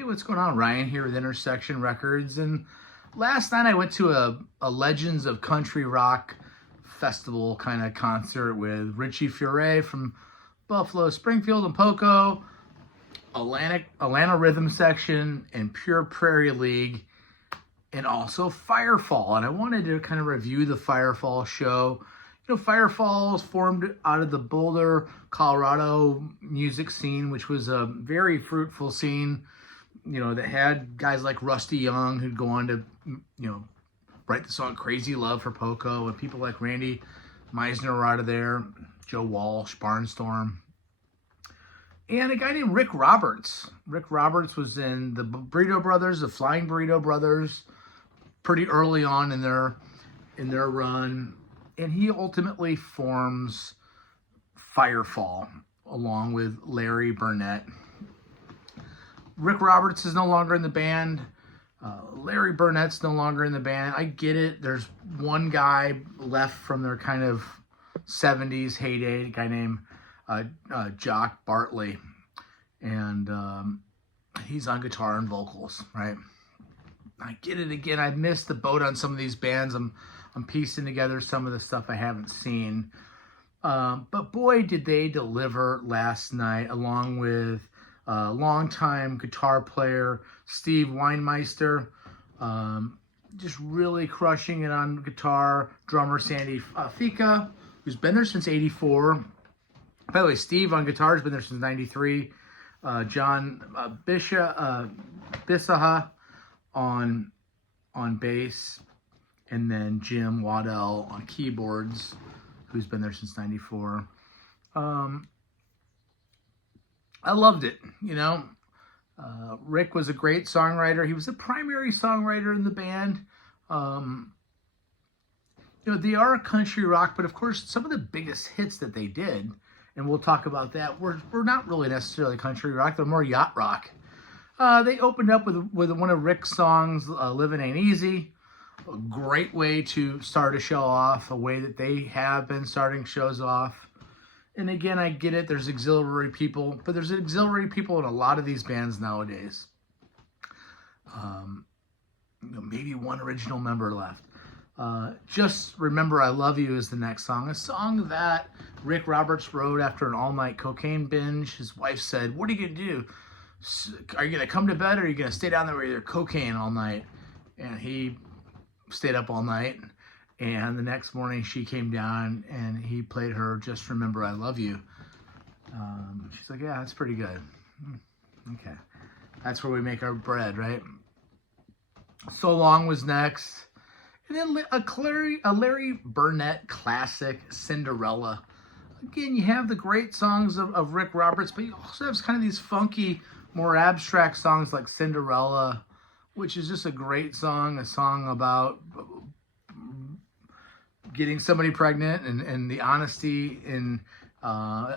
Hey, what's going on? Ryan here with Intersection Records. And last night I went to a Legends of Country Rock festival kind of concert with Richie Furay from Buffalo, Springfield, and Poco, Atlanta Rhythm Section, and Pure Prairie League, and also Firefall. And I wanted to kind of review the Firefall show. You know, Firefall is formed out of the Boulder, Colorado music scene, which was a very fruitful scene, you know, that had guys like Rusty Young who'd go on to, you know, write the song Crazy Love for Poco, and people like Randy Meisner were out of there, Joe Walsh, Barnstorm, and a guy named Rick Roberts. Rick Roberts was in the Burrito Brothers, the Flying Burrito Brothers, pretty early on in their run. And he ultimately forms Firefall along with Larry Burnett. Rick Roberts is no longer in the band. Larry Burnett's no longer in the band. I get it. There's one guy left from their kind of 70s heyday, a guy named Jock Bartley. And he's on guitar and vocals, right? I get it again. I've missed the boat on some of these bands. I'm piecing together some of the stuff I haven't seen. But boy, did they deliver last night, along with longtime guitar player Steve Weinmeister, just really crushing it on guitar. Drummer Sandy Fika, who's been there since '84. By the way, Steve on guitar has been there since '93. John Bissaha on bass, and then Jim Waddell on keyboards, who's been there since '94. I loved it, you know. Rick was a great songwriter. He was a primary songwriter in the band. You know, they are country rock, but of course, some of the biggest hits that they did, and we'll talk about that, were not really necessarily country rock. They're more yacht rock. They opened up with one of Rick's songs, Living Ain't Easy. A great way to start a show off, a way that they have been starting shows off. And again, I get it, there's auxiliary people, but there's auxiliary people in a lot of these bands nowadays. You know, maybe one original member left. Just Remember I Love You is the next song, a song that Rick Roberts wrote after an all-night cocaine binge. His wife said, "What are you going to do? Are you going to come to bed, or are you going to stay down there with your cocaine all night?" And he stayed up all night. And the next morning she came down and he played her Just Remember I Love You. She's like, "Yeah, that's pretty good." Okay. That's where we make our bread, right? So Long was next. And then a Larry Burnett classic, Cinderella. Again, you have the great songs of Rick Roberts, but you also have kind of these funky, more abstract songs like Cinderella, which is just a great song, a song about getting somebody pregnant and the honesty. And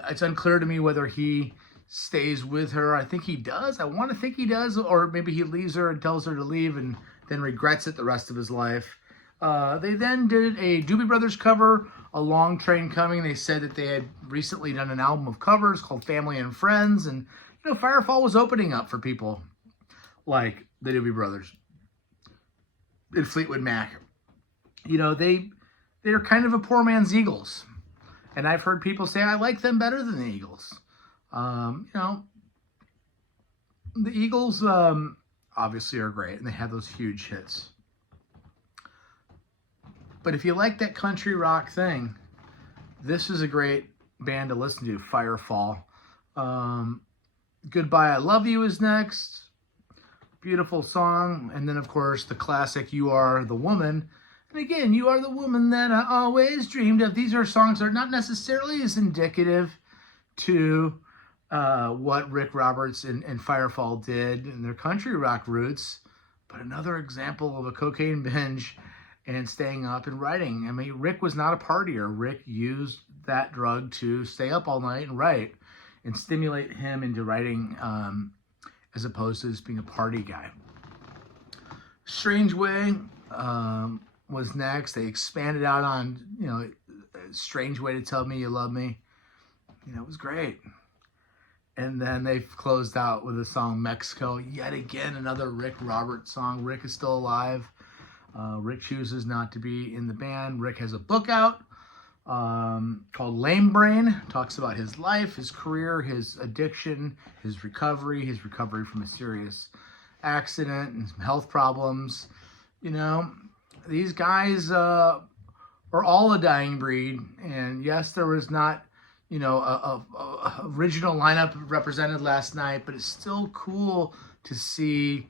it's unclear to me whether he stays with her. I think he does. I want to think he does, or maybe he leaves her and tells her to leave and then regrets it the rest of his life. They then did a Doobie Brothers cover, A Long Train Coming. They said that they had recently done an album of covers called Family and Friends, and you know, Firefall was opening up for people like the Doobie Brothers and Fleetwood Mac. You know, they're kind of a poor man's Eagles. And I've heard people say, I like them better than the Eagles. You know, the Eagles obviously are great, and they have those huge hits. But if you like that country rock thing, this is a great band to listen to, Firefall. Goodbye, I Love You is next. Beautiful song. And then, of course, the classic You Are the Woman. And again, You Are the Woman That I Always Dreamed Of. These are songs that are not necessarily as indicative to what Rick Roberts and Firefall did in their country rock roots, but another example of a cocaine binge and staying up and writing. I mean, Rick was not a partier. Rick used that drug to stay up all night and write and stimulate him into writing, as opposed to just being a party guy. Strange Way was next. They expanded out on, you know, a strange way to tell me you love me. You know, it was great. And then they've closed out with the song Mexico. Yet again, another Rick Roberts song. Rick is still alive. Rick chooses not to be in the band. Rick has a book out called Lame Brain. Talks about his life, his career, his addiction, his recovery from a serious accident and some health problems. You know, these guys are all a dying breed. And yes, there was not, you know, a original lineup represented last night, but it's still cool to see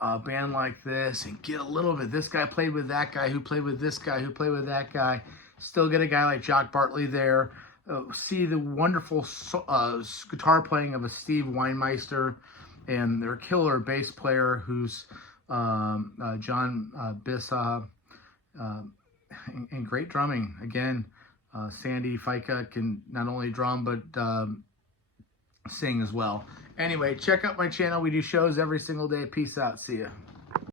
a band like this and get a little bit. This guy played with that guy, who played with this guy, who played with that guy. Still get a guy like Jock Bartley there. See the wonderful guitar playing of a Steve Weinmeister, and their killer bass player, who's John Bissa, and great drumming. Again, Sandy Fica can not only drum, but sing as well. Anyway, check out my channel. We do shows every single day. Peace out. See ya.